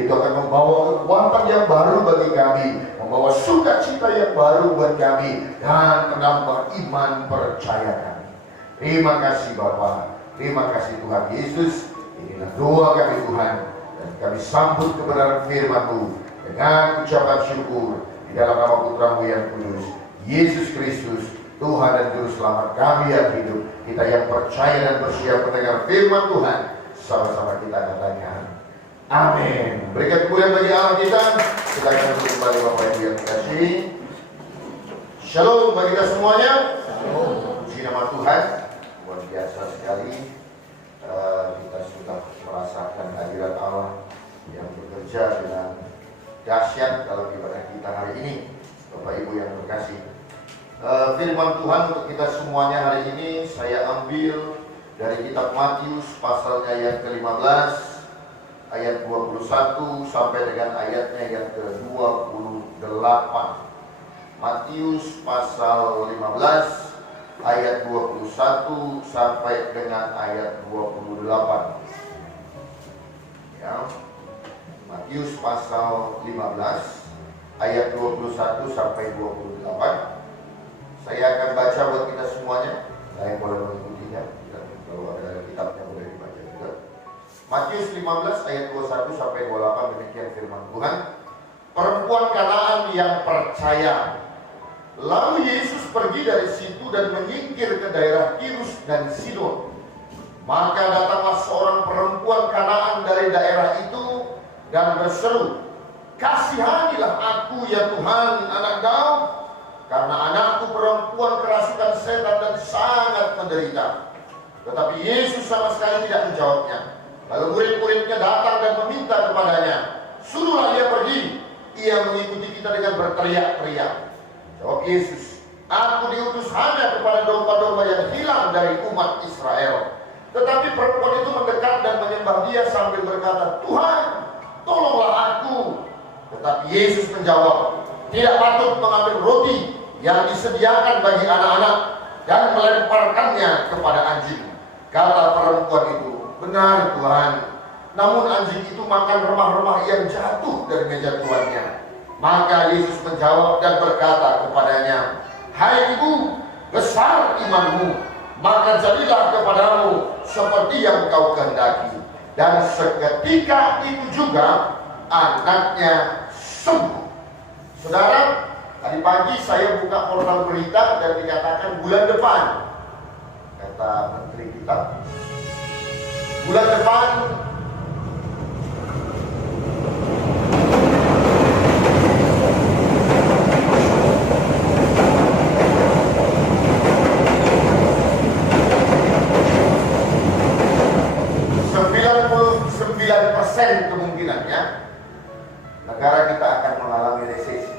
Itu akan membawa kekuatan yang baru bagi kami, membawa sukacita yang baru buat kami, dan menambah iman percaya kami. Terima kasih Bapa, terima kasih Tuhan Yesus. Inilah doa kami Tuhan, dan kami sambut kebenaran firman-Mu dengan ucapan syukur di dalam nama Putra-Mu yang kudus, Yesus Kristus, Tuhan dan Juru Selamat kami yang hidup. Kita yang percaya dan bersiap mendengar firman Tuhan, sama-sama kita katakan amin. Berikan kemuliaan bagi Allah kita. Silakan untuk kembali Bapak Ibu yang dikasihi. Shalom bagi kita semuanya. Puji nama Tuhan. Luar biasa sekali. Kita sudah merasakan hadirat Allah yang bekerja dengan dahsyat dalam ibadah kita hari ini, Bapak Ibu yang terkasih. Firman Tuhan untuk kita semuanya hari ini saya ambil dari kitab Matius pasalnya yang ke-15 ayat 21 sampai dengan ayatnya yang ke-28. Matius pasal 15 ayat 21 sampai dengan ayat 28. Ya. Matius pasal 15 ayat 21 sampai 28. Saya akan baca buat kita semuanya. Saya boleh mengikutinya. Kalau ada kitabnya boleh dibaca juga. Matius 15 ayat 21 sampai 28, demikian firman Tuhan. Perempuan Kanaan yang percaya. Lalu Yesus pergi dari situ dan menyingkir ke daerah Tirus dan Sidon. Maka datanglah seorang perempuan Kanaan dari daerah itu dan berseru, "Kasihanilah aku ya Tuhan, anak Daud, karena anakku perempuan kerasukan setan dan sangat menderita." Tetapi Yesus sama sekali tidak menjawabnya. Lalu murid-muridnya datang dan meminta kepadanya, "Suruhlah dia pergi, ia mengikuti kita dengan berteriak-teriak." Jawab Yesus, "Aku diutus hanya kepada domba-domba yang hilang dari umat Israel." Tetapi perempuan itu mendekat dan menyembah dia sambil berkata, "Tuhan, tolonglah aku." Tetapi Yesus menjawab, "Tidak patut mengambil roti yang disediakan bagi anak-anak dan melemparkannya kepada anjing." Kata perempuan itu, "Benar Tuhan, namun anjing itu makan remah-remah yang jatuh dari meja tuannya." Maka Yesus menjawab dan berkata kepadanya, "Hai ibu, besar imanmu, maka jadilah kepadamu seperti yang kau kehendaki." Dan seketika itu juga anaknya sembuh. Saudara, tadi pagi saya buka portal berita dan dikatakan bulan depan, kata menteri kita, bulan depan kemungkinannya negara kita akan mengalami resesi.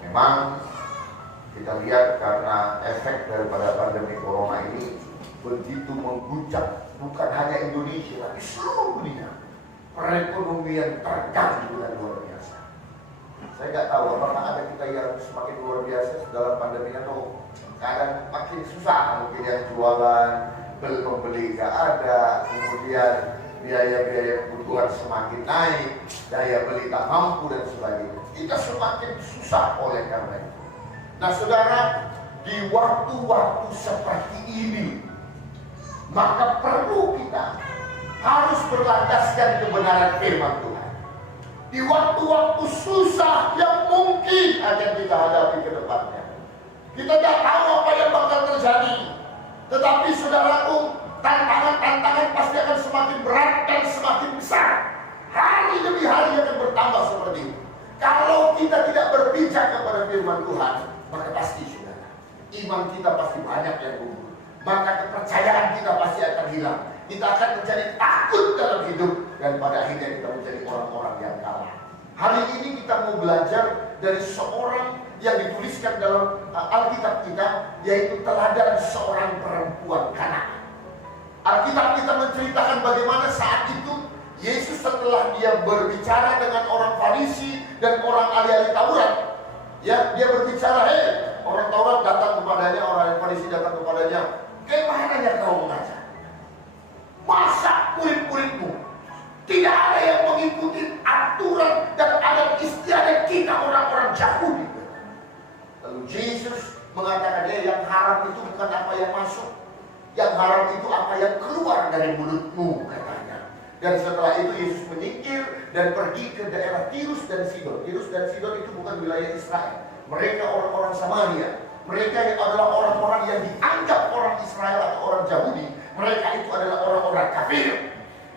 Memang kita lihat karena efek daripada pandemi corona ini begitu mengguncang bukan hanya Indonesia tapi seluruh dunia. Perekonomian terganggu dengan luar biasa. Saya nggak tahu apakah ada kita yang semakin luar biasa dalam pandemi atau kadang makin susah, mungkin yang jualan pembeli nggak ada, kemudian biaya-biaya kebutuhan semakin naik, daya beli tak mampu dan sebagainya. Kita semakin susah oleh karena itu. Nah saudara, di waktu-waktu seperti ini, maka perlu kita harus berlandaskan kebenaran firman Tuhan. Di waktu-waktu susah yang mungkin akan kita hadapi ke depannya. Kita tidak tahu apa yang bakal terjadi. Tetapi saudaraku, tantangan-tantangan pasti akan semakin berat dan semakin besar. Hari demi hari akan bertambah seperti itu. Kalau kita tidak berpijak kepada firman Tuhan, maka pasti saudara, iman kita pasti banyak yang gugur. Maka kepercayaan kita pasti akan hilang. Kita akan menjadi takut dalam hidup dan pada akhirnya kita menjadi orang-orang yang kalah. Hari ini kita mau belajar dari seorang yang dituliskan dalam Alkitab kita, yaitu teladan seorang perempuan Kanaan. Alkitab kita menceritakan bagaimana saat itu Yesus setelah dia berbicara dengan orang Farisi dan orang ahli-ahli Taurat, ya dia berbicara, orang Taurat datang kepadanya, orang Farisi datang kepadanya, "Kemana ya kau mengajar? Masa murid-muridmu tidak ada yang mengikuti Mengatakan yang haram itu bukan apa yang masuk, yang haram itu apa yang keluar dari mulutmu, katanya. Dan setelah itu Yesus menyingkir dan pergi ke daerah Tirus dan Sidon. Tirus dan Sidon itu bukan wilayah Israel. Mereka orang-orang Samaria. Mereka yang adalah orang-orang yang dianggap orang Israel atau orang Yahudi. Mereka itu adalah orang-orang kafir,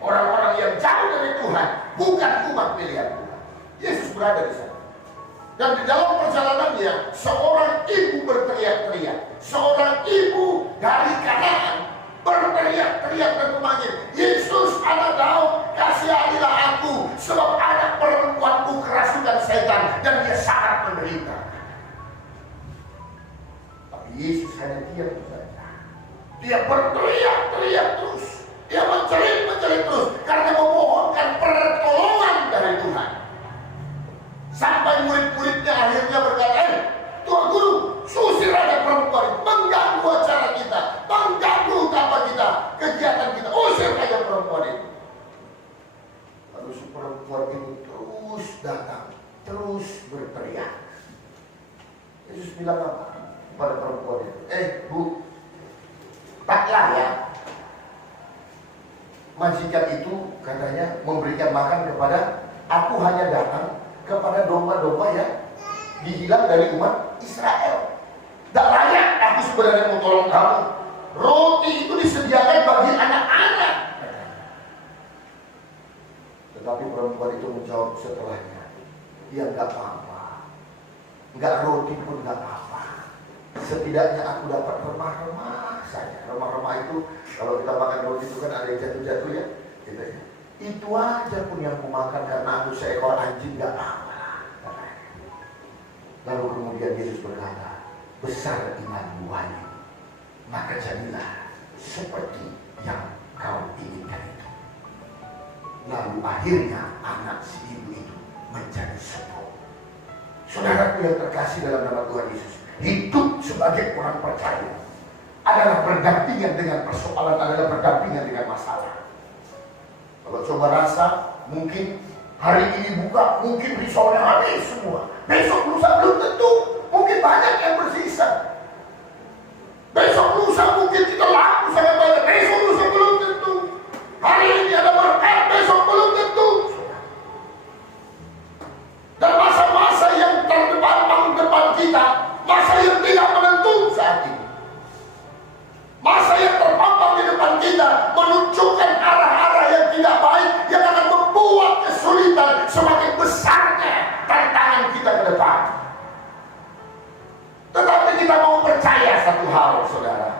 orang-orang yang jauh dari Tuhan, bukan umat pilihan Tuhan. Yesus berada di sana. Dan di dalam perjalanannya, seorang ibu berteriak-teriak. Seorang ibu dari Kanaan berteriak-teriak dan memanggil, Yesus anak Daud, kasihanilah aku, sebab anak perempuanku kerasukan setan dan dia sangat menderita. Tapi Yesus hanya diam saja. Dia berteriak-teriak terus. Dia menjerit-menjerit terus karena memohonkan pertolongan dari Tuhan. Sampai murid-muridnya akhirnya berkata, Tuhan Guru, susir aja perempuan itu, mengganggu acara kita, mengganggu apa kita, kegiatan kita, usir aja perempuan itu. Lalu si perempuan itu terus datang, terus berteriak. Yesus bilang apa pada perempuan itu? Bu, tak layak majikan itu katanya memberikan makan kepada aku, hanya datang kepada domba-domba yang dihilang dari umat Israel. Tak layak aku sebenarnya mau tolong kamu. Roti itu disediakan bagi anak-anak. Tetapi perempuan itu menjawab setelahnya, ya nggak apa-apa, nggak roti pun nggak apa-apa. Setidaknya aku dapat remah-remah saja. Remah-remah itu kalau kita makan roti itu kan ada yang jatuh-jatuh ya, gitu ya. Itu aja pun yang aku makan karena aku seekor anjing, gak apa-apa. Lalu kemudian Yesus berkata, besar imanmu wahyu, maka jadilah seperti yang kau inginkan itu. Lalu akhirnya anak si ibu itu menjadi sembuh. Saudaraku yang terkasih dalam nama Tuhan Yesus, hidup sebagai orang percaya adalah berdampingan dengan persoalan, adalah berdampingan dengan masalah. Kalau coba rasa, mungkin hari ini buka, mungkin risolnya habis semua. Besok lusa belum tentu, mungkin banyak yang bersisa. Besok lusa mungkin kita laku sangat banyak, besok lusa belum tentu. Hari ini ada berkat, besok belum tentu. Dan masa-masa yang terdepan kita, masa yang tidak menentu saat ini. Masa yang terpampang di depan kita menunjukkan arah-arah yang tidak baik, yang akan membuat kesulitan semakin besarnya tantangan kita ke depan. Tetapi kita mau percaya satu hal, saudara.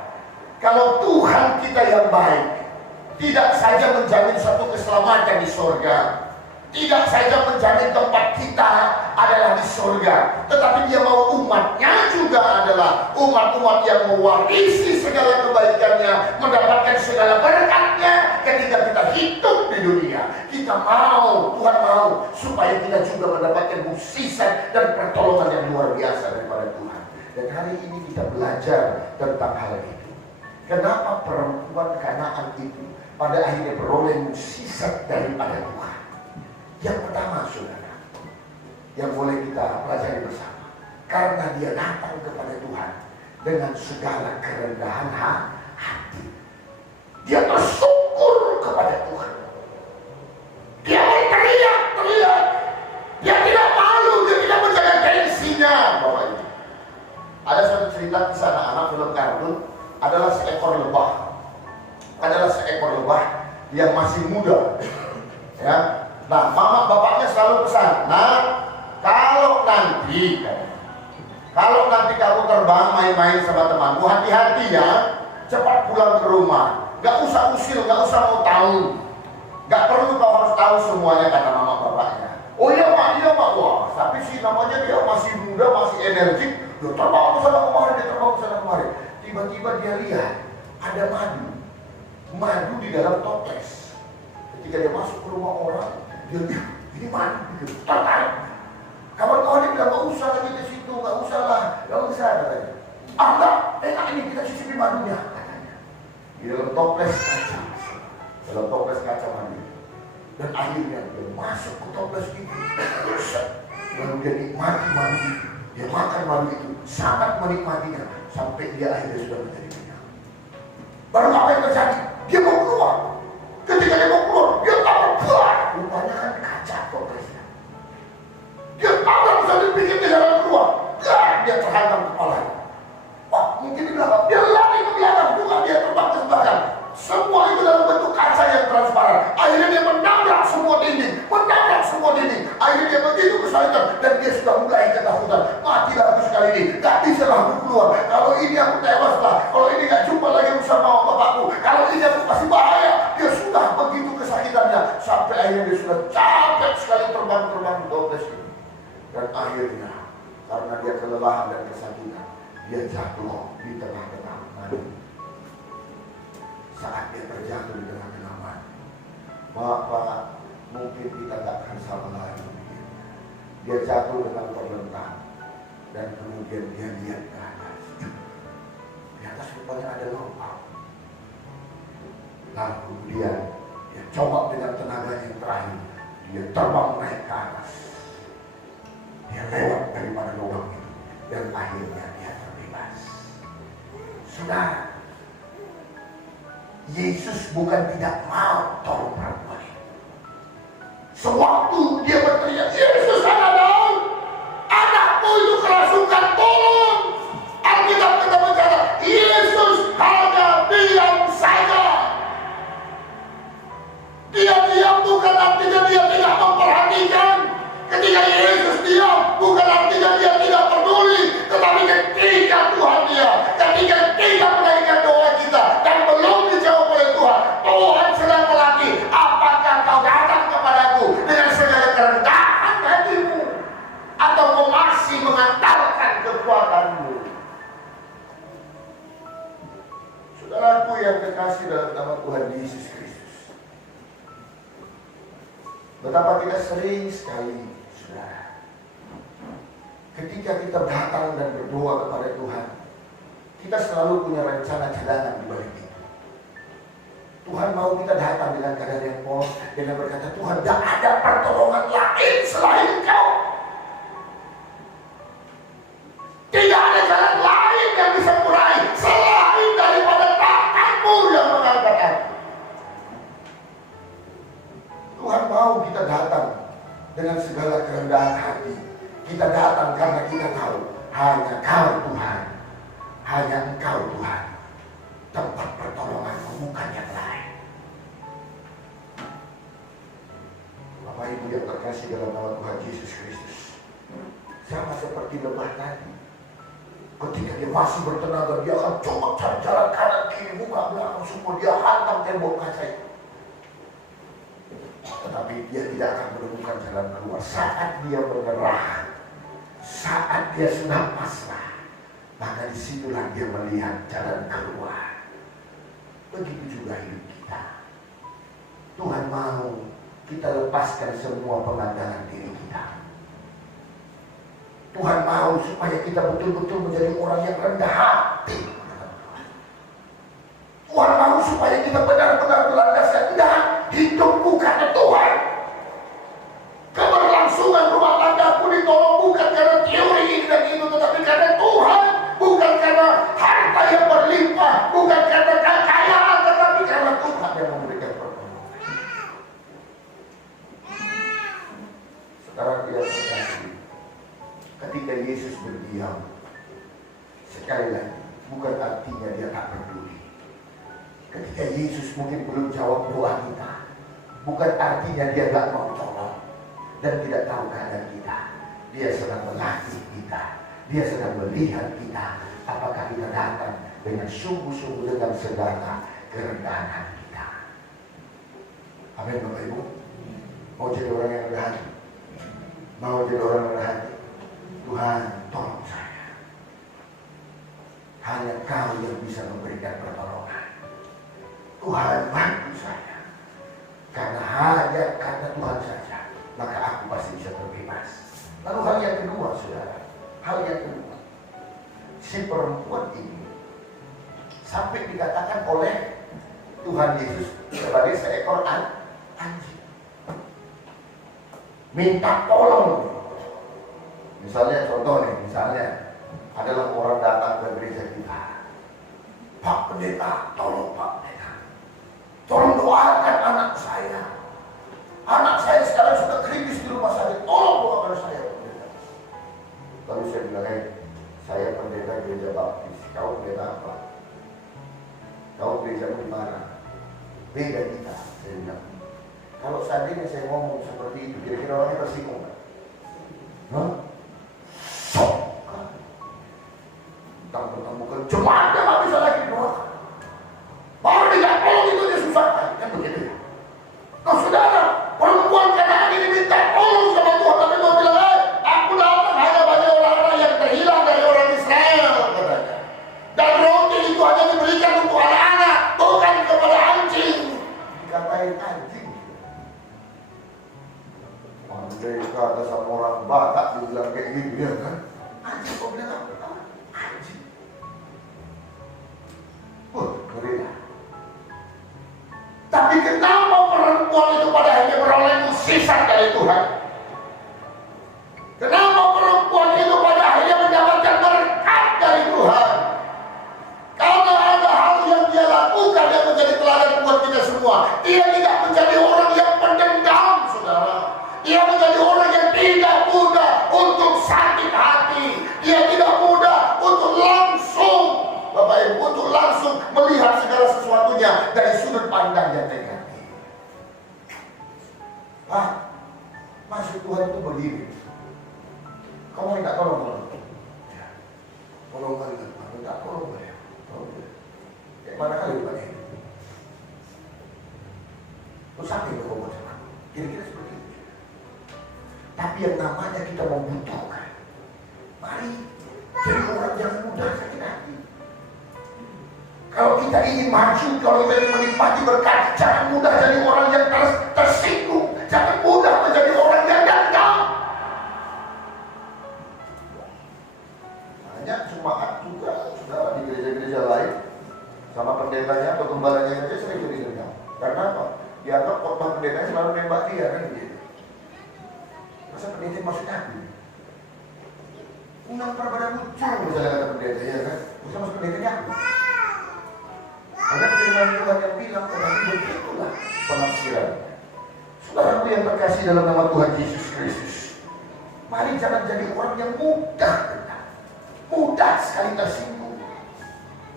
Kalau Tuhan kita yang baik tidak saja menjamin satu keselamatan di surga, tidak saja menjamin tempat kita adalah di surga, tetapi dia mau umatnya juga adalah umat-umat yang mewarisi segala kebaikannya, mendapatkan segala berkatnya ketika kita hidup di dunia. Kita mau, Tuhan mau supaya kita juga mendapatkan mukjizat dan pertolongan yang luar biasa daripada Tuhan. Dan hari ini kita belajar tentang hal itu. Kenapa perempuan Kanaan itu pada akhirnya beroleh mukjizat daripada Tuhan? Yang pertama, saudara, yang boleh kita pelajari bersama, karena dia datang kepada Tuhan dengan segala kerendahan hati. Dia bersyukur kepada Tuhan. Dia berteriak-teriak. Dia tidak malu, dia tidak menjaga gengsinya. Bapak Ibu, ada suatu cerita di sana, anak film kartun, adalah seekor lebah. Adalah seekor lebah yang masih muda, ya. Nah, mama bapaknya selalu pesan, nah, kalau nanti kamu terbang main-main sama temanmu, hati-hati ya, cepat pulang ke rumah, gak usah usil, gak usah mau tahu, gak perlu kau harus tahu semuanya, kata mama bapaknya. Oh iya pak, wah, tapi sih namanya dia masih muda, masih energik, dia terbang ke sana kemari, tiba-tiba dia lihat ada madu di dalam toples. Ketika dia masuk ke rumah orang, dia ini madu, tertarik. Kawan-kawannya bilang, gak usah lagi ke situ, gak usah lah, gak usah katanya. Enggak, enak ini kita cicipi madunya, katanya. Di dalam toples kaca madu. Dan akhirnya dia masuk ke toples itu, lalu dia nikmati madu itu. Dia makan madu itu, sangat menikmatinya sampai dia akhirnya sudah menjadi kenyang. Baru apa yang terjadi? Dia mau keluar. Ketika dia mau keluar, dia tabrak, buah. Rupanya kan kaca progresnya. Dia tabrak sambil pikir dia jalan keluar. Dia terhantam kepalanya. Wah, mungkin di belakang. Dia lari ke belakang, bukan dia terbang ke belakang. Semua itu dalam bentuk kaca yang transparan. Akhirnya dia menabrak semua dinding. Akhirnya dia begitu kesulitan dan dia sudah mulai ketakutan. Matilah aku sekali ini, gak bisa lah aku keluar. Kalau ini aku tewas lah. Kalau ini gak jumpa lagi bersama bapakku. Kalau ini aku pasti bahaya. Dia sudah begitu kesakitannya sampai akhirnya dia sudah capek sekali terbang 12 ini. Dan akhirnya karena dia kelelahan dan kesakitan, dia jatuh di tengah-tengah mandi. Saat dia terjatuh di tengah-tengah mandi, Bapak, mungkin kita tak akan sama lagi. Dia jatuh dengan perlentang dan kemudian dia lihat ke atas. Di atas rupanya ada lubang. Lalu kemudian dia coba dengan tenaganya yang terakhir, dia terbang naik ke atas. Dia lewat daripada lubang itu dan akhirnya dia terbebas. Saudara, Yesus bukan tidak mau tolong perempuan itu. Sewaktu dia berteriak, Yesus anak Daud, anakku itu kerasukan, tolong. Alkitab kita berkata, Yesus hanya diam saja. Dia diam bukan artinya dia tidak memperhatikan. Ketika Yesus diam bukan artinya dia tidak peduli. Tetapi ketika Tuhan diam, ketika kita menaikkan doa kita dan belum dijawab oleh Tuhan, Tuhan sedang melatih, apakah kau datang kepadaku dengan segala kerendahan hatimu, atau kau masih mengandalkan kekuatanmu. Saudaraku yang kekasih dalam nama Tuhan Yesus Kristus, betapa kita sering sekali, saudara, ketika kita datang dan berdoa kepada Tuhan, kita selalu punya rencana cadangan di balik itu. Tuhan mau kita datang dengan keadaan yang polos dan berkata, Tuhan, tidak ada pertolongan lain selain Engkau. Tidak ada jalan lain yang bisa kurai selain daripada tangan-Mu yang mengangkat aku. Tuhan mau kita datang dengan segala kerendahan hati. Kita datang karena kita tahu hanya Kau Tuhan, hanya Engkau Tuhan, tempat pertolongan, bukan yang lain. Bapak Ibu yang terkasih dalam nama Tuhan Yesus Kristus, sama seperti lebah tadi, ketika dia masih bertenaga, dia akan coba cari jalan kanan kiri, buka belakang, semua dia hantam tembok kaca itu. Tetapi dia tidak akan menemukan jalan keluar. Saat dia menyerah, saat dia sudah pasrah, maka disitulah dia melihat jalan keluar. Begitu juga hidup kita. Tuhan mau kita lepaskan semua pemandangan diri kita. Tuhan mau supaya kita betul-betul menjadi orang yang rendah hati. Tuhan mau supaya kita benar-benar berlandaskan, tidak, hidup bukan Tuhan. Keberlangsungan rumah tanggaku ditolong bukan karena teori ini dan itu, tetapi karena Tuhan. Bukan karena harta yang berlimpah, bukan karena kekayaan, tetapi karena Tuhan yang memberikan pertolongan. Sekarang dia terkasih, ketika Yesus berdiam, sekali lagi, bukan artinya dia tak peduli. Ketika Yesus mungkin belum jawab doa kita, bukan artinya dia gak mau tolong dan tidak tahu keadaan kita. Dia sedang melatih kita, dia sedang melihat kita, apakah kita datang dengan sungguh-sungguh dengan segala kerendahan hati kita. Amin Bapak Ibu. Mau jadi orang yang rendah hati? Mau jadi orang yang rendah hati? Tuhan, tolong saya. Hanya Kau yang bisa memberikan pertolongan. Tuhan, bantu saya. Karena hanya karena Tuhan saja, maka aku pasti bisa terbebas. Lalu hal yang kedua, saudara, hal yang kedua, si perempuan ini sampai dikatakan oleh Tuhan Yesus sebagai seekor anjing, minta tolong. Misalnya contoh nih, misalnya adalah orang datang ke gereja kita, Pak Pendeta, tolong Pak Pendeta, tolong doakan anak saya. Anak saya sekarang sudah kritis di rumah sakit, tolong doakan saya Pendeta. Lalu saya bilang, saya pendeta gereja baptis, kau pendeta apa? Kau gereja di mana? Beda kita, saya bilang. Kalau seandainya saya ngomong seperti itu, kira-kira orangnya tersinggung nggak? Hah? Sok! Tentang bukan jemaatnya nggak bisa lagi doakan. Baru tidak tolong itu dia susah kan begitu ya. Nah saudara, perempuan Kanaan ini minta tolong sama Tuhan, tapi Tuhan bilang, aku datang hanya bagi orang-orang yang terhilang dari orang Israel, katanya. Dan roti itu hanya diberikan untuk anak-anak, bukan kepada anjing. Dikatain anjing. Andai kata sama orang Batak dibilang kayak gitu ya kan? Anjing kok bilang apa? Anjing. Ngeri. Tapi kenapa perempuan itu pada akhirnya beroleh mukjizat dari Tuhan? Kenapa perempuan itu pada akhirnya mendapatkan berkat dari Tuhan? Karena ada hal yang dia lakukan yang menjadi teladan buat kita semua. Dia tidak menjadi orang yang pendendam, saudara. Dia menjadi orang yang tidak mudah untuk sakit hati. Dia tidak mudah untuk langsung, Bapak Ibu, untuk langsung melihat segala sesuatunya dari sudut pandang yang negatif. Maksud Tuhan itu begini. Kamu minta tolong. Tolong kali kan, minta tolong ya. Kayak mana kali Pak ini? Terus apa yang kau buat? Kira-kira seperti itu. Tapi yang namanya kita membutuhkan, mari jadi orang yang mudah sakit hati. Kalau kita ingin maju, kalau kita ingin menikmati berkat, jangan mudah jadi orang yang tersinggung. Jangan mudah menjadi orang yang dendam. Banyak jemaat juga, saudara, di gereja-gereja lain, sama pendetanya atau gembalanya saja sering jadi dendam. Karena apa? Dianggap khotbah pendetanya selalu nembak dia kan gitu. Masa pendeta maksudnya apa? Undang pada muncul misalnya kata pendeta ya kan? Masa maksud pendetanya apa? Ada firman Tuhan yang bilang tetapi begitulah penafsiran. Saudaraku yang terkasih dalam nama Tuhan Yesus Kristus, mari jangan jadi orang yang mudah sekali tersinggung,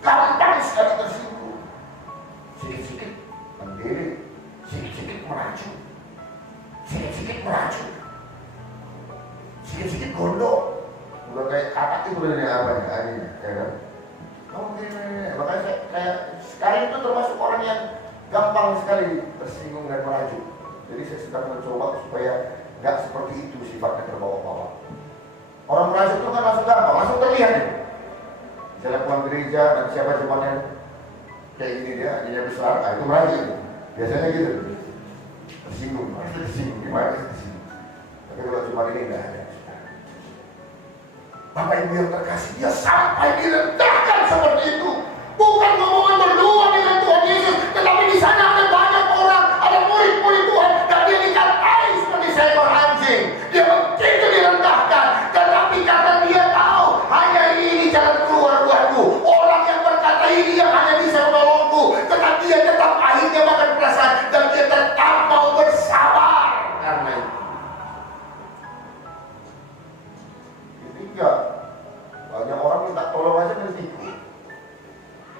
gampang sekali tersinggung, sikit-sikit mendiri, sikit-sikit meracun, sikit-sikit gondok. Udah kayak katak itu bener apa ya kan? Makanya kayak sekarang itu termasuk orang yang gampang sekali tersinggung dan meraju. Jadi saya sedang mencoba supaya nggak seperti itu sifatnya terbawa-bawa. Orang meraju itu kan langsung gampang, langsung terlihat nih. Misalnya pulang gereja dan siapa jemaatnya kayak ini dia besar, itu meraju. Biasanya gitu. Tersinggung, gimana tersinggung. Tapi kalau cuma ini nggak ada. Bapak Ibu yang terkasih, dia sampai direndahkan seperti itu. Bukan ngomongan berdua dengan Tuhan Yesus, tetapi di sana ada banyak orang, ada murid-murid Tuhan, dan dia dikatai seperti seekor anjing. Dia begitu direndahkan, tetapi karena dia tahu hanya ini jalan keluar buatku. Orang yang berkata ini yang hanya bisa menolongku, tetapi dia tetap akhirnya makan perasaan dan dia tetap mau bersabar karena itu. Ketiga, banyak orang minta tolong aja tertipu.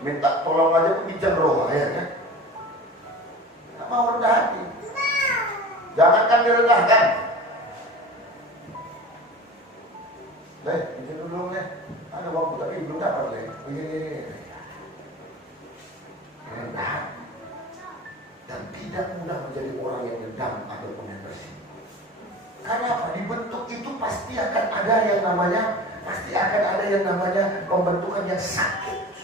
Minta tolong aja pembicara roh, ya kan? Tidak mau rendah hati. Jangankan direndahkan. Izin dulu nih. Ada waktu tapi belum dapat nih. Ini. Rendah dan tidak mudah menjadi orang yang dendam ataupun yang bersih. Karena apa? Dibentuk itu pasti akan ada yang namanya pembentukan yang sakit.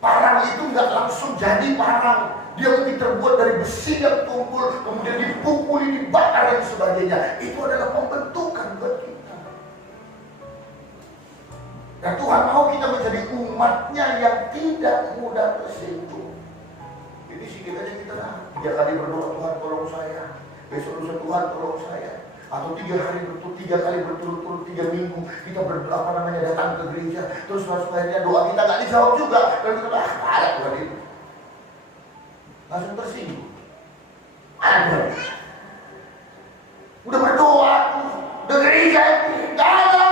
Parang itu nggak langsung jadi parang. Dia lebih terbuat dari besi yang tumpul, kemudian dipukuli, dibakar dan sebagainya. Itu adalah pembentukan buat kita. Dan Tuhan mau kita menjadi umatnya yang tidak mudah tersinggung. Jadi sedikit aja kita 3 kali berdoa, Tuhan tolong saya. Besok lusa Tuhan tolong saya. atau 3 kali berturut-turut 3 minggu kita datang ke gereja, terus masuk akhirnya doa kita nggak dijawab juga, dan kita ada Tuhan itu, langsung tersinggung. Ada Tuhan, udah berdoa, udah gereja itu nggak ada.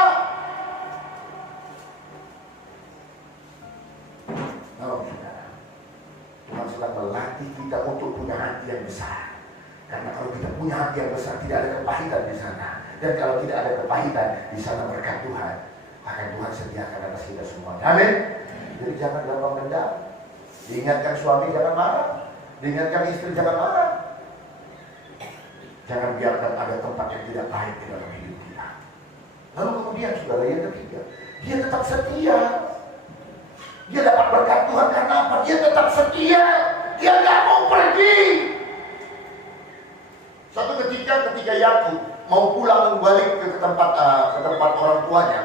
Tuhan sedang melatih kita untuk punya hati yang besar. Karena kalau kita punya hati yang besar, tidak ada kepahitan di sana. Dan kalau tidak ada kepahitan, di sana berkat Tuhan akan Tuhan sediakan atas kita semuanya. Amin. Jadi jangan gampang dendam. Diingatkan suami jangan marah, diingatkan istri jangan marah. Jangan biarkan ada tempat yang tidak baik di dalam hidup kita. Lalu kemudian saudara yang ketiga, dia tetap setia. Dia dapat berkat Tuhan karena apa? Dia tetap setia. Dia nggak mau pergi. Suatu ketika Yakub mau pulang balik ke tempat orang tuanya,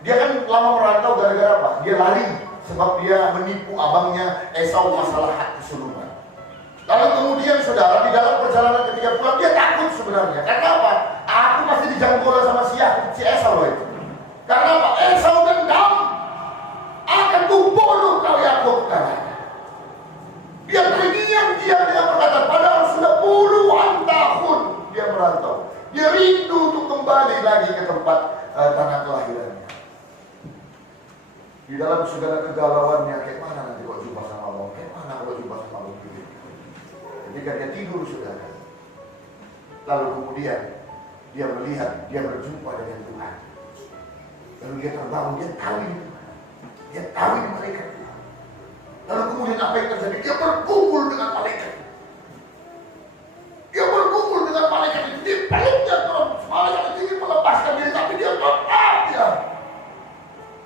dia kan lama merantau gara-gara apa? Dia lari sebab dia menipu abangnya Esau masalah hak kesulungan. Lalu kemudian saudara, di dalam perjalanan ketika pulang dia takut sebenarnya. Karena apa? Aku masih dijangkau sama si Esau loh itu. Karena apa? Esau dendam. Akan kubunuh kau Yakub katanya. Dia terngiang dia berkata, padahal sudah puluhan tahun dia merantau. Dia rindu untuk kembali lagi ke tempat tanah kelahirannya. Di dalam segala kegalauannya, kayak mana nanti kalau jumpa sama Allah, kayak mana kalau jumpa sama Allah. Ketika dia tidur saudara, lalu kemudian dia melihat, dia berjumpa dengan Tuhan. Lalu dia terbangun, dia tahu itu. Dia tahu ini malaikat. Lalu kemudian apa yang terjadi? Dia berkumpul dengan malaikat. Dia berkumpul dengan malaikat itu. Dia peluknya terus. Malaikat itu ingin melepaskan diri, tapi dia tetap ya.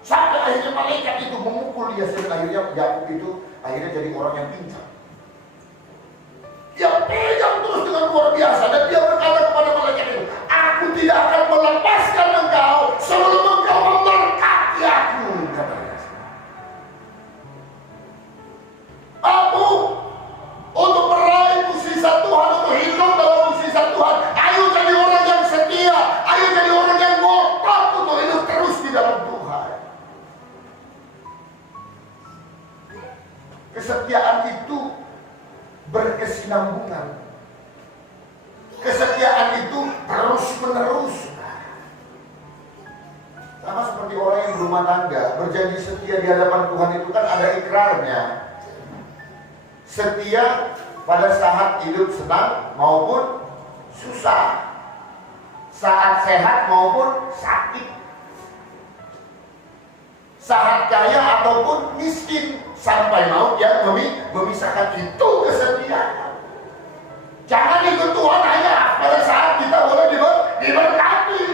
Sampai akhirnya malaikat itu memukul dia. Sehingga akhirnya Yakub itu akhirnya jadi orang yang pincang. Dia pegang terus dengan luar biasa. Dan dia berkata kepada malaikat itu, aku tidak akan melepaskan engkau sebelum engkau memberkati aku. Katanya. Aku untuk meraih mukjizat Tuhan, untuk hidup dalam mukjizat Tuhan, ayo jadi orang yang setia, ayo jadi orang yang ngotot untuk hidup terus di dalam Tuhan. Kesetiaan itu berkesinambungan. Kesetiaan itu terus menerus. Sama seperti orang yang berumah tangga, berjanji setia di hadapan Tuhan itu kan ada ikrarnya. Setia pada saat hidup senang maupun susah, saat sehat maupun sakit, saat kaya ataupun miskin, sampai maut yang memisahkan. Itu kesetiaan. Jangan ikut Tuhan hanya pada saat kita boleh diberkati.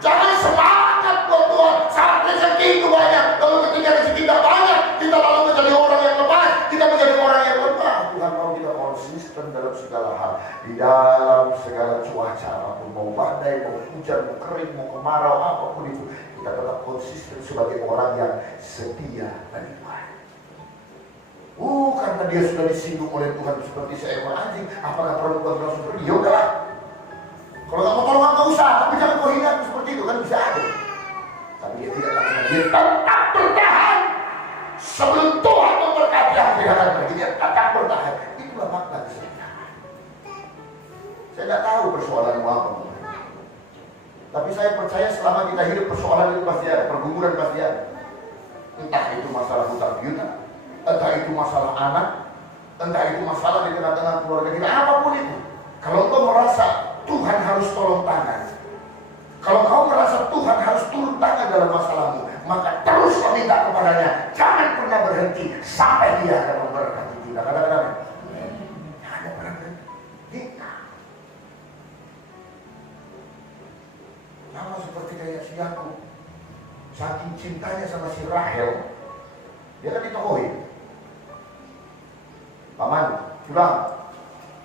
Jangan semangat buat Tuhan saat rezeki itu banyak. Lalu ketika rezeki tidak banyak, kita lalu menjadi orang yang lemah, kita menjadi orang yang lemah. Tuhan mau kita konsisten dalam segala hal, di dalam segala cuaca apapun, mau badai, mau hujan, mau kering, mau kemarau, apapun itu, kita tetap konsisten sebagai orang yang setia bagi Tuhan. Karena dia sudah disinggung oleh Tuhan seperti seekor anjing, apakah perlu Tuhan langsung pergi? Ya udahlah. Kalau nggak mau tolong nggak usah, tapi jangan kau hina seperti itu, kan bisa ada. Tapi dia tidak lakukan, dia tetap bertahan sebelum Tuhan memberkati yang tidak akan pergi. Dia tetap bertahan. Itulah makna kesetiaan. Saya tidak tahu persoalan apa, tapi saya percaya selama kita hidup persoalan itu pasti ada, pergumulan pasti ada. Entah itu masalah hutang piutang, entah itu masalah anak, entah itu masalah di tengah-tengah keluarga kita, apapun itu. Kalau kau merasa Tuhan harus tolong tangan, kalau kau merasa Tuhan harus turun tangan dalam masalahmu, maka terus meminta kepadanya. Jangan pernah berhenti sampai dia akan memberkati kita. Kadang-kadang jangan pernah berhenti. Kita sama seperti kayak si Yakub, saking cintanya sama si Rahel, dia kan ditokohin. Paman, pulang,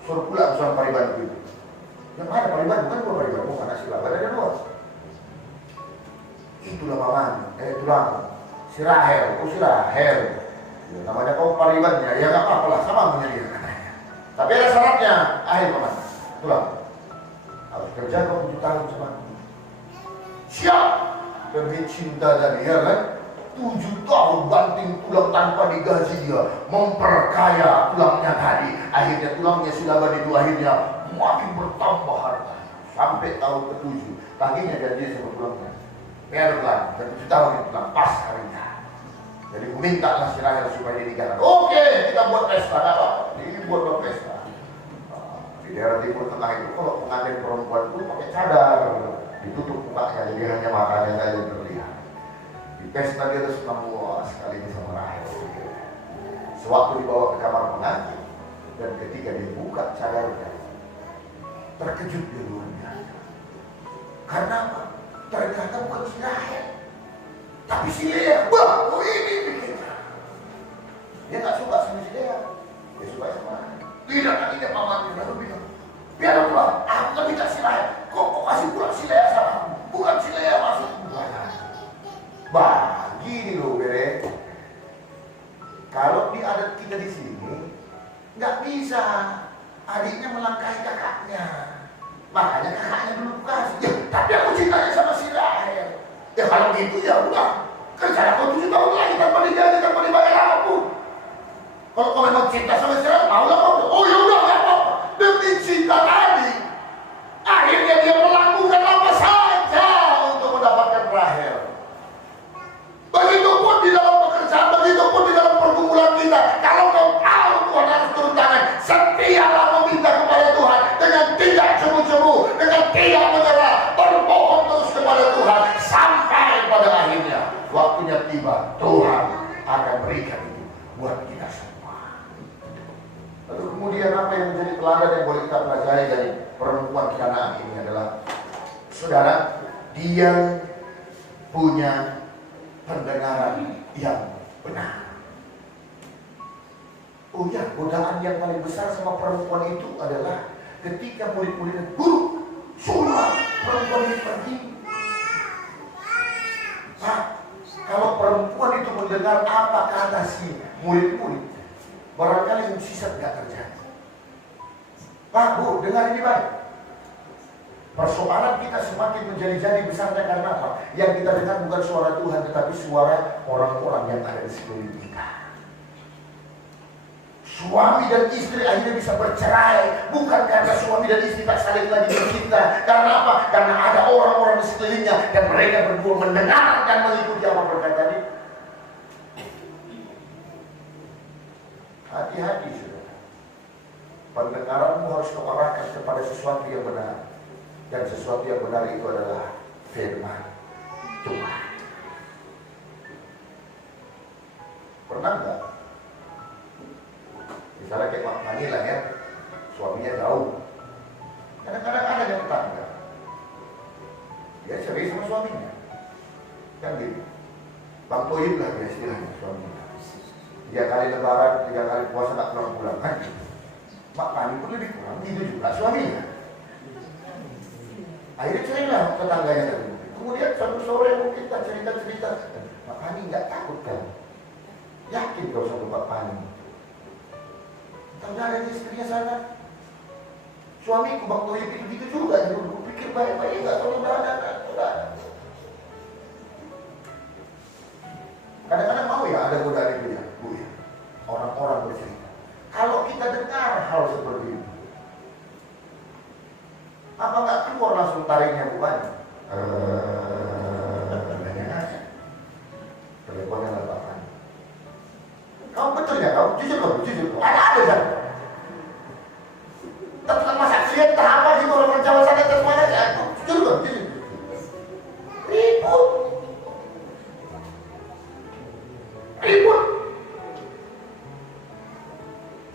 suruh pulang sama pariban itu. Yang mana pariban? Bukan gua pariban, bukan nasi laban, ada dua. Itulah paman, pulang. Si Rahel, si Rahel. Ya, namanya kau paribannya, ya nggak apa-apa lah, sama punya dia katanya. Tapi ada syaratnya, akhir paman, pulang. Harus kerja kau 7 tahun sama aku. Siap demi cinta dan dia kan. 7 tahun banting tulang tanpa digaji dia, memperkaya tulangnya tadi. Akhirnya tulangnya silaba itu akhirnya makin bertambah harta. Sampai tahun ke-7, kakinya janji sama tulangnya. Biarlah, dan 7 tahun itu pas harinya. Jadi aku minta lah si Rahel supaya dia nikahkan. Oke, kita buat pesta, ini buat pesta. Di daerah Timur Tengah itu kalau pengantin perempuan itu pakai cadar, ditutup mukanya, jadi hanya matanya saja yang terlihat. Di pesta dia harus senang sekali sama Rahel. Sewaktu dibawa ke kamar pengantin dan ketika dia buka cadarnya, terkejut dia luar biasa. Karena apa? Ternyata bukan si Rahel, tapi si Lea. Wah, ini pikirnya. Dia tak suka sama si Lea, dia suka sama Rahel. Tidak pamannya lalu bilang, biarlah, aku kan minta si Rahel. Kok kasih pulang si Lea sama aku? Bukan si Lea maksudku. Bah, gini loh Bere. Kalau di adat kita di sini, nggak bisa adiknya melangkahi kakaknya. Makanya kakaknya dulu kasih. Ya, tapi aku cintanya sama si Rahel. Ya kalau gitu ya udah. Kerja aku 7 tahun lagi tanpa digaji, tanpa dibayar apapun. Kalau kau memang cinta sama si Rahel, mau lah kau. Oh ya udah, nggak apa-apa. Demi cinta tadi, akhirnya dia melakukan apa saja untuk mendapatkan Rahel. Begitupun di dalam pekerjaan, begitupun di dalam pergumulan kita. Kalau kau tahu Tuhan harus turun tangan, setialah meminta kepada Tuhan dengan tidak cemu-cemu, dengan tidak menyerah, berbohong terus kepada Tuhan sampai pada akhirnya waktunya tiba, Tuhan akan berikan itu buat kita semua. Lalu kemudian apa yang menjadi teladan yang boleh kita pelajari dari perempuan Kanaan ini adalah, saudara, dia punya pendengaran yang benar. Oh ya, godaan yang paling besar sama perempuan itu adalah ketika murid-muridnya, guru, suruh perempuan ini pergi. Pak, kalau perempuan itu mendengar apa kata si murid-murid, barangkali mukjizat gak terjadi. Pak, Bu, dengar ini baik. Persoalan kita semakin menjadi-jadi besarnya karena apa? Yang kita dengar bukan suara Tuhan, tetapi suara orang-orang yang ada di sekeliling kita. Suami dan istri akhirnya bisa bercerai, bukan karena suami dan istri tak saling lagi bercinta. Karena apa? Karena ada orang-orang di sekelilingnya dan mereka berdua mendengar dan mengikuti apa perkataan itu. Hati-hati, saudara. Pendengaranmu harus kau arahkan kepada sesuatu yang benar. Dan sesuatu yang benar itu adalah firman Tuhan. Pernah enggak? Misalnya kayak Pak Manila ya, suaminya jauh. Kadang-kadang ada yang tetangga, dia serius sama suaminya. Kan gitu. Bang Toyib lah dia istilahnya suaminya. 3 kali lebaran, 3 kali puasa tak pulang-pulang kan gitu. Pak Mani pun lebih kurang gitu juga suaminya. Akhirnya cerita tetangganya tadi. Kemudian suatu sore mungkin kita cerita-cerita, Pak Pani nggak takut kan? Yakin kau sama Pak Pani? Tanya ada istrinya sana. Suamiku Bang Toyib itu gitu juga. Aku pikir baik-baik nggak tahu ada. Kadang-kadang mau ya ada godaan itu ya, Bu ya. Orang-orang bercerita. Kalau kita dengar hal seperti itu, apa nggak keluar langsung tariknya bukan? Teleponnya letakkan. Kamu betul ya kau? Jujur. Ada kan? Tapi masa siap tahap gitu orang Jawa sana ke mana ya? Jujur. Ribut.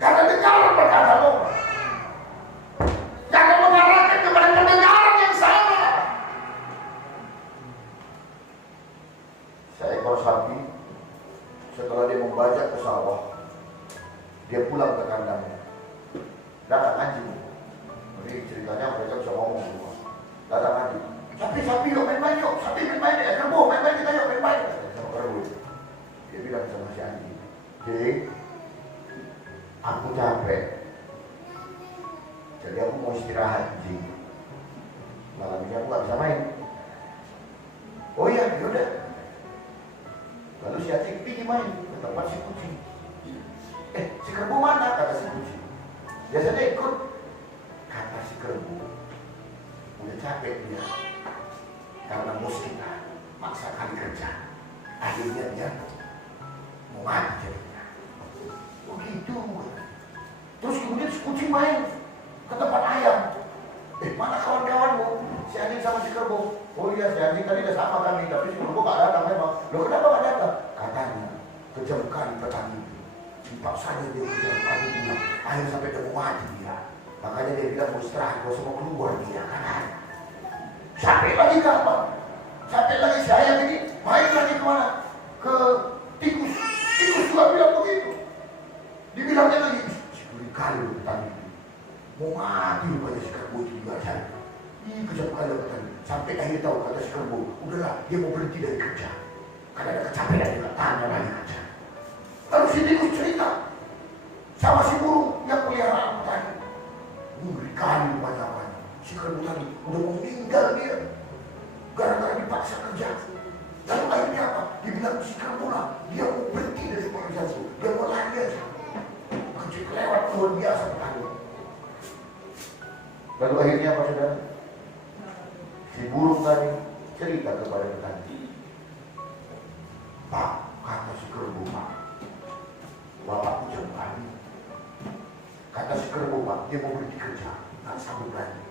Karena dengar perkataan orang. Jangan mengarahkan kepada pendengaran yang salah. Seekor sapi, setelah dia membajak ke sawah, dia pulang ke kandangnya. Datang anjing. Ini ceritanya mereka bisa ngomong semua. Datang anjing. Sapi yuk main-main yuk. Sapi main-main ya. Kerbau main-main kita yuk main-main. Sama kerbau. Dia bilang sama si anjing, Dek, aku capek. Jadi aku mau istirahat, Jing. malam ini aku nggak bisa main. Oh iya, yaudah. Lalu si Acik pergi main ke tempat si kucing. Si kerbau mana? Kata si kucing. Biasanya ikut. Kata si kerbau, udah capek dia karena mesti maksakan kerja. Akhirnya dia mau mati jadinya. Oh gitu. Terus kemudian si kucing main ke tempat ayam. Mana kawan-kawanmu? Si anjing sama si kerbau. Oh iya, si anjing tadi udah sama kami, tapi si kerbau gak datang memang. Loh kenapa gak datang? Katanya kejam kali petani itu. Dipaksanya dia bilang, aku bilang, akhirnya sampai dia mau mati dia. Makanya dia bilang mau istirahat, gak usah mau keluar dia. Katanya. Sampai lagi kapan? Sampai lagi si ayam ini main lagi kemana? Ke tikus. Tikus juga bilang begitu. Dibilangnya lagi, 10 kali loh petani itu. Mau mati rupanya si kerbau itu juga saya. Kejam kali loh petani. Sampai akhirnya tahu kata si kerbau, udahlah dia mau berhenti dari kerja. Karena ada kecapean dia gak tanya lagi kerja. Lalu si tikus cerita sama si burung yang peliharaan petani. Ngeri kali rupanya apanya. Si kerbau tadi udah mau meninggal dia. Gara-gara dipaksa kerja. Lalu akhirnya apa? Dibilang si kerbau lah, dia mau berhenti dari pekerjaan itu. Dia mau lari aja. Kecil kelewat luar biasa petani. Lalu akhirnya apa saudara? Si burung tadi cerita kepada petani. Pak, kata si kerbau, Pak, bapak hujan pagi. Kata si kerbau, Pak, dia mau berhenti kerja, nggak sanggup lagi.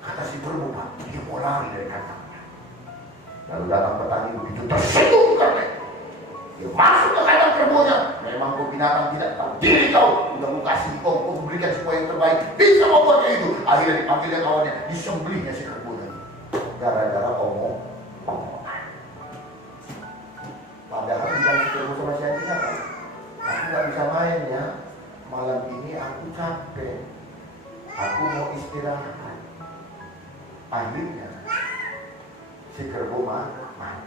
Kata si kerbau, Pak, dia mau lari dari kandangnya. Lalu datang petani begitu tersinggung karena dia masuk ke kandang kerbaunya. Memang kau binatang tidak tahu diri kau. Udah mau kasih kau berikan semua yang terbaik. Bisa membuatnya itu. Akhirnya dipanggilnya kawannya, disembelihnya si kerbau tadi. Gara-gara omongan. Padahal bilang si kerbau sama si anjing apa? Aku gak bisa main ya. Malam ini aku capek. Aku mau istirahat. Akhirnya si kerbau mati.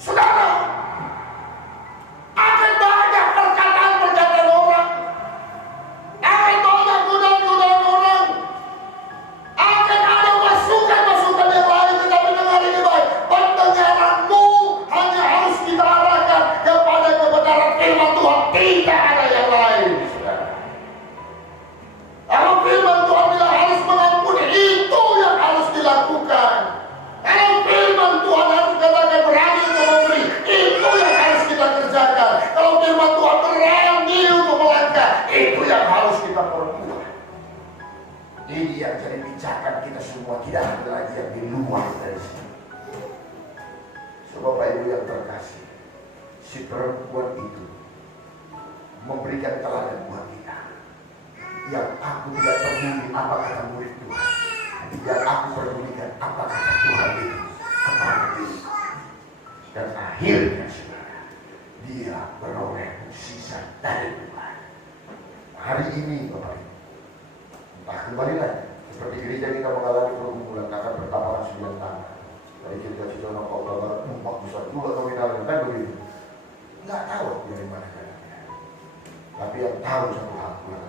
Saudara, akan banyak perkataan orang. Akan banyak godaan orang. Akan ada masukan yang lain, tetapi dengar ini baik. Pendengaranmu hanya harus kita arahkan kepada kebenaran firman Tuhan. Tidak ada yang lain. Kalau firman Tuhan bilang harus mengampuni, itu yang harus dilakukan. Kalau firman Tuhan harus katakan berani untuk memberi, itu yang harus kita kerjakan. Kalau firman Tuhan berani untuk melangkah, itu yang harus kita perbuat. Ini yang jadi pijakan kita semua, tidak ada lagi yang di luar dari sini. Bapak Ibu yang terkasih, si perempuan itu memberikan teladan buat kita. Yang aku tidak peduli apa kata murid Tuhan, yang aku pedulikan apa kata Tuhan itu kepada diriku. Dan akhirnya saudara, dia beroleh mukjizat dari Tuhan. Hari ini Bapak Ibu, entah kembali lagi seperti gereja kita mengalami pergumulan akan bertapakan 9 tahun. Dari cerita-cerita sama Pak Ulama, umat besar juga nominalnya, kan begitu. Nggak tahu dari mana caranya. Tapi yang tahu satu hal Tuhan,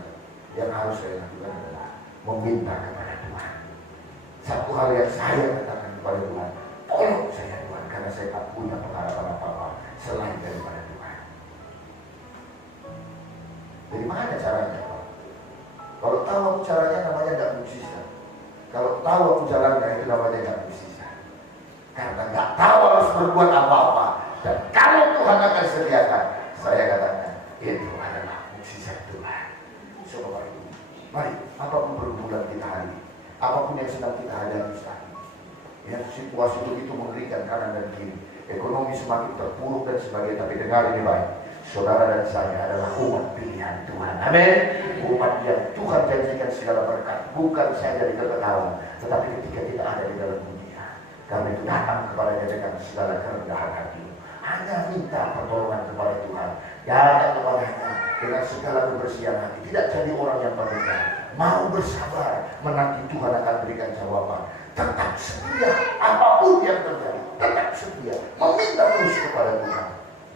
yang harus saya lakukan adalah meminta kepada Tuhan. Satu hal yang saya katakan kepada Tuhan, tolong saya Tuhan, karena saya tak punya pengharapan apa-apa selain daripada Tuhan. Dari mana caranya Pak? Kalau tahu aku caranya namanya tidak mukjizat. Kalau tahu aku jalannya itu namanya tidak mukjizat. Karena nggak tahu harus berbuat apa-apa. Dan kalau Tuhan akan sediakan, saya katakan itu adalah mukjizat Tuhan. Saudara itu, mari apapun pergumulan kita hari ini, apapun yang sedang kita hadapi saat ini, ya, situasi begitu mengerikan kanan dan kiri, ekonomi semakin terpuruk dan sebagainya. Tapi dengar ini baik, saudara dan saya adalah umat pilihan Tuhan. Amin. Umat yang Tuhan janjikan segala berkat, bukan saja di kekekalan, tetapi ketika kita ada di dalam dunia. Karena itu datang kepadanya dengan segala kerendahan hati. Hanya minta pertolongan kepada Tuhan. Datang kepadanya dengan segala kebersihan hati. Tidak jadi orang yang penendang. Mau bersabar menanti Tuhan akan berikan jawaban. Tetap setia apapun yang terjadi. Tetap setia meminta terus kepada Tuhan.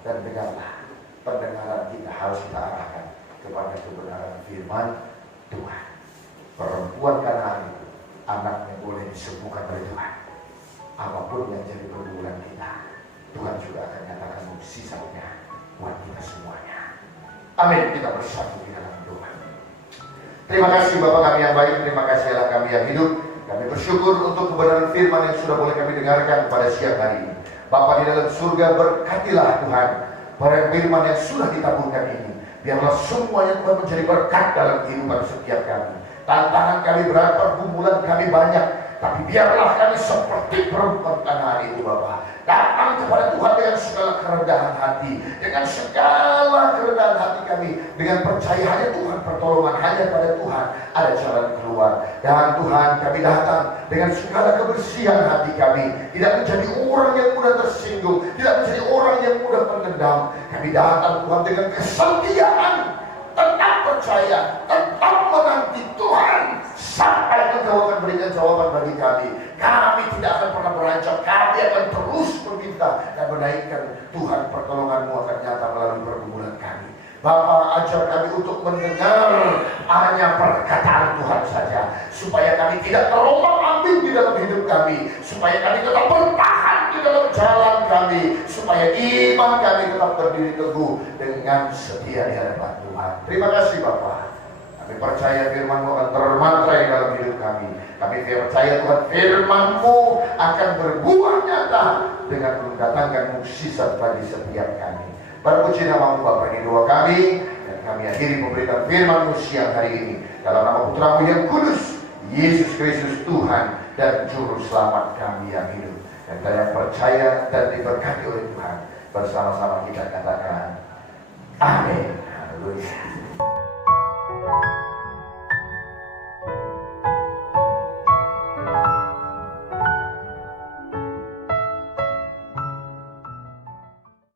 Dan dengarlah, pendengaran kita harus kita arahkan kepada kebenaran firman Tuhan. perempuan Kanaan itu, anaknya boleh disembuhkan oleh Tuhan. Apapun yang jadi pergumulan kita, Tuhan juga akan nyatakan mukjizatnya buat kita semuanya. Amin. Kita bersatu di dalam doa. Terima kasih Bapa kami yang baik, terima kasih Allah kami yang hidup. Kami bersyukur untuk kebenaran firman yang sudah boleh kami dengarkan pada siang hari ini. Bapa di dalam surga, berkatilah Tuhan pada firman yang sudah ditaburkan ini. Biarlah semuanya Tuhan menjadi berkat dalam kehidupan setiap kami. Tantangan kami berat, pergumulan kami banyak, tapi biarlah kami seperti perempuan Kanaan itu Bapa, datang kepada Tuhan dengan segala kerendahan hati, dengan segala kerendahan hati kami, dengan percaya hanya Tuhan pertolongan, hanya pada Tuhan ada jalan keluar. Dan Tuhan, kami datang dengan segala kebersihan hati kami, tidak menjadi orang yang mudah tersinggung, tidak menjadi orang yang mudah pendendam. Kami datang Tuhan dengan kesetiaan, tetap percaya, tetap menanti Tuhan sampai Engkau akan berikan jawaban bagi kami. Kami tidak akan pernah beranjak, kami akan terus meminta dan menaikkan Tuhan pertolongan-Mu akan nyata melalui pergumulan kami. Bapa, ajar kami untuk mendengar hanya perkataan Tuhan saja, supaya kami tidak terombang-ambing di dalam hidup kami, supaya kami tetap bertahan di dalam jalan kami, supaya iman kami tetap berdiri teguh dengan setia di hadapan Tuhan. Terima kasih Bapa. Kami percaya firman-Mu akan termantra di dalam hidup kami. Kami percaya Tuhan firman-Mu akan berbuah nyata dengan mendatangkan mukjizat bagi setiap kami. Berpuji nama-Mu Bapa, ini doa kami, dan kami akhiri pemberitaan firman-Mu siang hari ini dalam nama Putra-Mu yang kudus, Yesus Kristus Tuhan dan Juru Selamat kami yang hidup. Dan kita yang percaya dan diberkati oleh Tuhan, bersama-sama kita katakan amin. Haleluya.